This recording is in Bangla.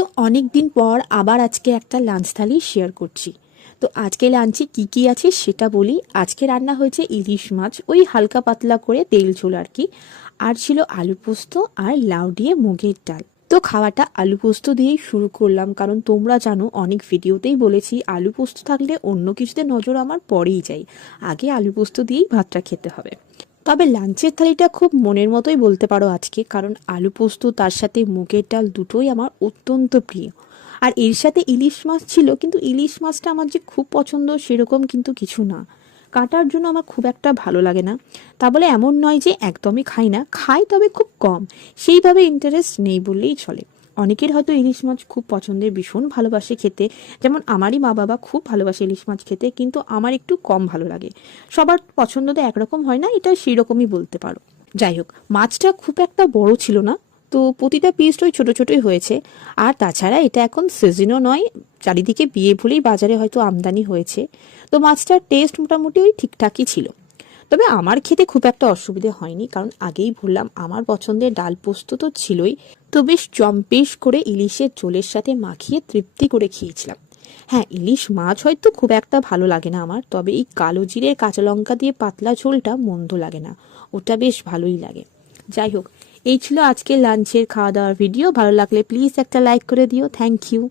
তো অনেক দিন পর আবার আজকে একটা লাঞ্চ থালি শেয়ার করছি। তো আজকে লাঞ্চে কি কি আছে সেটা বলি। আজকে রান্না হয়েছে ইলিশ মাছ, ওই হালকা পাতলা করে তেল ঝোল আর কি। আর ছিল আলু পোস্ত আর লাউ দিয়ে মুগের ডাল। তো খাওয়াটা আলু পোস্ত দিয়েই শুরু করলাম, কারণ তোমরা জানো অনেক ভিডিওতেই বলেছি, আলু পোস্ত থাকলে অন্য কিছুতে নজর আমার পরেই যায়। আগে আলু পোস্ত দিয়েই ভাতটা খেতে হবে। তবে লাঞ্চের থালিটা খুব মনের মতোই বলতে পারো আজকে, কারণ আলু পোস্ত, তার সাথে মুগের ডাল দুটোই আমার অত্যন্ত প্রিয়। আর এর সাথে ইলিশ মাছ ছিল, কিন্তু ইলিশ মাছটা আমার যে খুব পছন্দ সেরকম কিন্তু কিছু না। কাটার জন্য আমার খুব একটা ভালো লাগে না। তা বলে এমন নয় যে একদমই খাই না, খাই তবে খুব কম। সেইভাবে ইন্টারেস্ট নেই বললেই চলে। অনেকের হয়তো ইলিশ মাছ খুব পছন্দের, ভীষণ ভালোবাসে খেতে। যেমন আমারই মা বাবা খুব ভালোবাসে ইলিশ মাছ খেতে, কিন্তু আমার একটু কম ভালো লাগে। সবার পছন্দ তো একরকম হয় না, এটা সেই রকমই বলতে পারো। যাই হোক, মাছটা খুব একটা বড় ছিল না, তো প্রতিটা পিস ওই ছোটো ছোটোই হয়েছে। আর তাছাড়া এটা এখন সিজনও নয়, চারিদিকে বিয়ে ভুলেই বাজারে হয়তো আমদানি হয়েছে। তো মাছটার টেস্ট মোটামুটি ওই ঠিকঠাকই ছিল। তবে আমার খেতে খুব একটা অসুবিধে হয়নি, কারণ আগেই বললাম আমার পছন্দের ডাল পোস্ত তো ছিলই। তো বেশ জম্পেশ করে ইলিশের ঝোলের সাথে মাখিয়ে তৃপ্তি করে খেয়েছিলাম। হ্যাঁ ইলিশ মাছ হয়তো খুব একটা ভালো লাগে না আমার, তবে এই কালো জিরের কাঁচা লঙ্কা দিয়ে পাতলা ঝোলটা মন্দ লাগে না, ওটা বেশ ভালোই লাগে। যাই হোক, এই ছিল আজকে লাঞ্চের খাওয়া দাওয়ার ভিডিও, ভালো লাগলে প্লিজ একটা লাইক করে দিও, থ্যাংক ইউ।